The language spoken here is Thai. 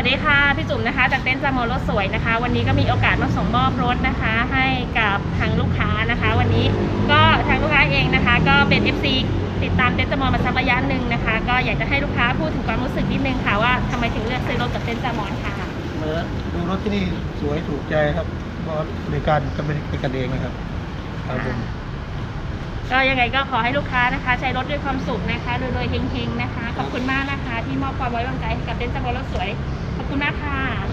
ัสดีค่ะ พี่จุ๋มนะคะ จากเต้นจามอรถสวยนะคะ วันนี้ก็มีโอกาสมาส่งมอบรถนะคะ ให้กับทางลูกค้านะคะ วันนี้ก็ทางลูกค้าเองนะคะ ก็เป็น FC ติดตามเต้นจามอมาสักระยะหนึ่งนะคะ ก็อยากจะให้ลูกค้าพูดถึงความรู้สึกนิดนึงค่ะว่าทำไมถึงเลือกซื้อรถกับเต้นจามอนค่ะมาดูรถที่นี่สวยถูกใจครับเพราะบริการก็เป็นเป็นกันเองนะครับครับผม ก็ยังไงก็ขอให้ลูกค้านะคะ ใช้รถด้วยความสุขนะคะโดยๆเฮงๆนะคะ ขอบคุณมากนะคะ ที่มอบความไว้วางใจให้กับเดนจามอรถสวย ขอบคุณมากค่ะ